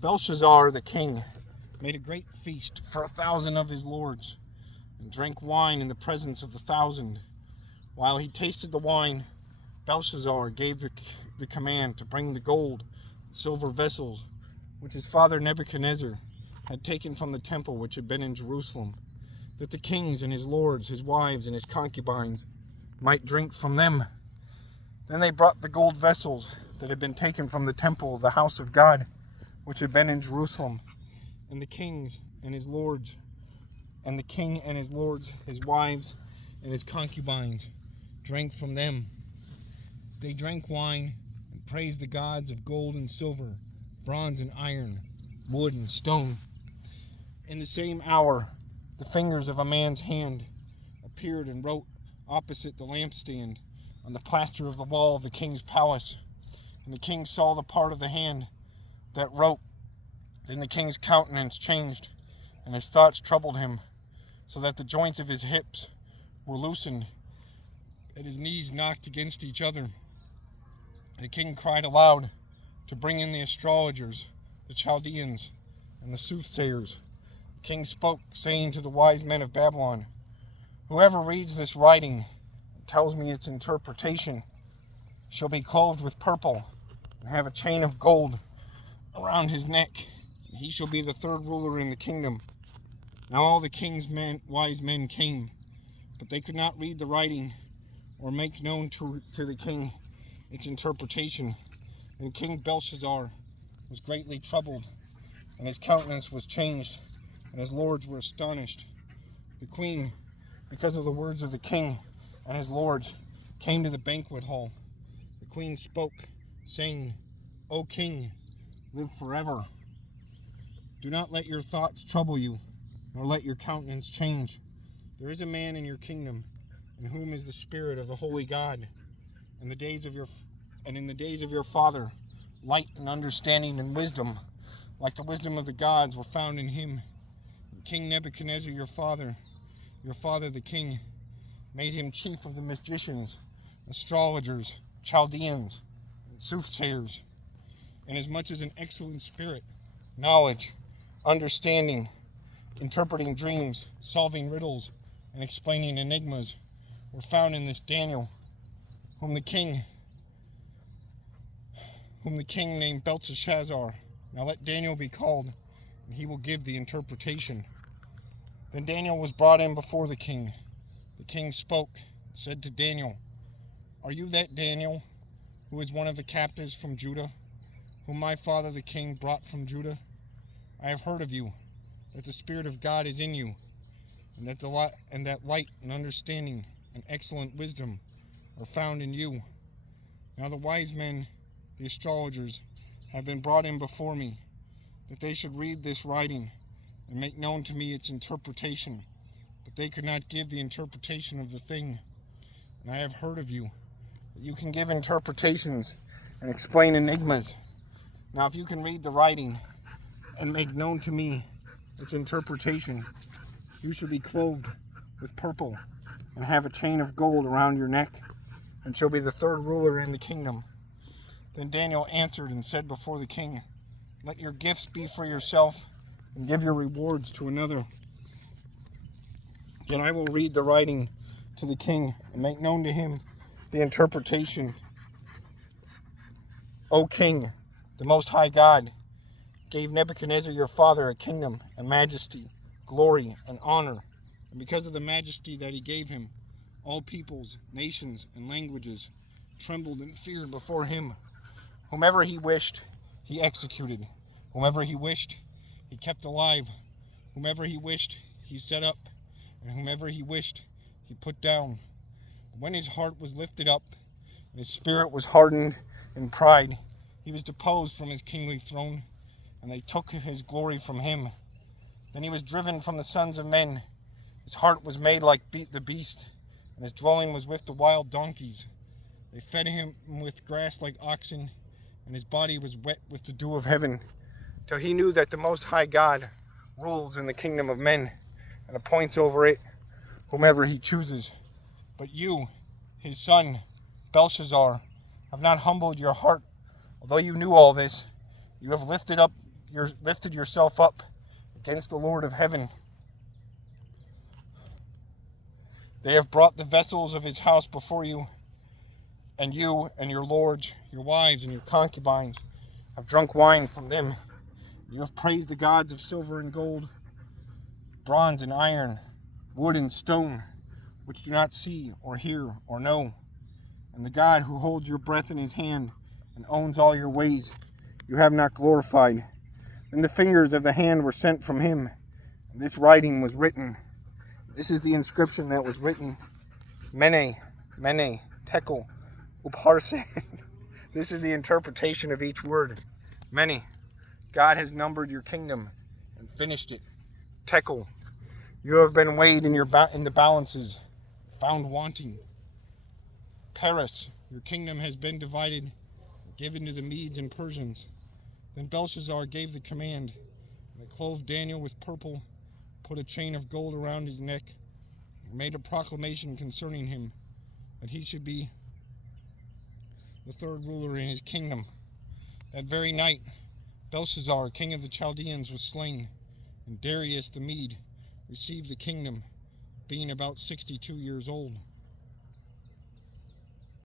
Belshazzar the king made a great feast for 1,000 of his lords, and drank wine in the presence of the 1,000. While he tasted the wine, Belshazzar gave the command to bring the gold and silver vessels which his father Nebuchadnezzar had taken from the temple which had been in Jerusalem, that the kings and his lords, his wives, and his concubines might drink from them. Then they brought the gold vessels that had been taken from the temple of the house of God, which had been in Jerusalem, and the kings and his lords, and the king and his lords, his wives, and his concubines drank from them. They drank wine and praised the gods of gold and silver, bronze and iron, wood and stone. In the same hour, the fingers of a man's hand appeared and wrote opposite the lampstand on the plaster of the wall of the king's palace. And the king saw the part of the hand that wrote. Then the king's countenance changed, and his thoughts troubled him, so that the joints of his hips were loosened, and his knees knocked against each other. The king cried aloud to bring in the astrologers, the Chaldeans, and the soothsayers. The king spoke, saying to the wise men of Babylon, "Whoever reads this writing and tells me its interpretation shall be clothed with purple and have a chain of gold around his neck, and he shall be the third ruler in the kingdom." Now all the king's wise men came, but they could not read the writing or make known to the king its interpretation. And King Belshazzar was greatly troubled, and his countenance was changed, and his lords were astonished. The queen, because of the words of the king and his lords, came to the banquet hall. The queen spoke, saying, "O king, live forever. Do not let your thoughts trouble you, nor let your countenance change. There is a man in your kingdom, in whom is the spirit of the holy God. In the days of your father, light and understanding and wisdom, like the wisdom of the gods, were found in him. And King Nebuchadnezzar, your father the king, made him chief of the magicians, astrologers, Chaldeans, and soothsayers, inasmuch as an excellent spirit, knowledge, understanding, interpreting dreams, solving riddles, and explaining enigmas were found in this Daniel, whom the king named Belteshazzar. Now let Daniel be called, and he will give the interpretation." Then Daniel was brought in before the king. The king spoke and said to Daniel, "Are you that Daniel, who is one of the captives from Judah, whom my father the king brought from Judah? I have heard of you, that the Spirit of God is in you, and that light and understanding and excellent wisdom are found in you. Now the wise men, the astrologers, have been brought in before me, that they should read this writing and make known to me its interpretation. But they could not give the interpretation of the thing. And I have heard of you, that you can give interpretations and explain enigmas. Now if you can read the writing and make known to me its interpretation, you shall be clothed with purple and have a chain of gold around your neck, and shall be the third ruler in the kingdom." Then Daniel answered and said before the king, "Let your gifts be for yourself, and give your rewards to another. Yet I will read the writing to the king, and make known to him the interpretation. O king, the Most High God gave Nebuchadnezzar your father a kingdom and majesty, glory, and honor. And because of the majesty that he gave him, all peoples, nations, and languages trembled and feared before him. Whomever he wished, he executed. Whomever he wished, he kept alive. Whomever he wished, he set up. And whomever he wished, he put down. But when his heart was lifted up, and his spirit was hardened in pride, he was deposed from his kingly throne, and they took his glory from him. Then he was driven from the sons of men. His heart was made like the beast, and his dwelling was with the wild donkeys. They fed him with grass like oxen, and his body was wet with the dew of heaven, till he knew that the Most High God rules in the kingdom of men, and appoints over it whomever he chooses. But you, his son, Belshazzar, have not humbled your heart. Although you knew all this, you have lifted up lifted yourself up against the Lord of heaven. They have brought the vessels of his house before you and your lords, your wives, and your concubines have drunk wine from them. You have praised the gods of silver and gold, bronze and iron, wood and stone, which do not see or hear or know. And the God who holds your breath in his hand and owns all your ways, you have not glorified. Then the fingers of the hand were sent from him, and this writing was written. This is the inscription that was written: Mene, Mene, Tekel, Upharsin. This is the interpretation of each word. Mene, God has numbered your kingdom and finished it. Tekel, you have been weighed in the balances, found wanting. Peres, your kingdom has been divided, given to the Medes and Persians. Then Belshazzar gave the command, and clothed Daniel with purple, put a chain of gold around his neck, and made a proclamation concerning him, that he should be the third ruler in his kingdom. That very night, Belshazzar, king of the Chaldeans, was slain, and Darius the Mede received the kingdom, being about 62 years old.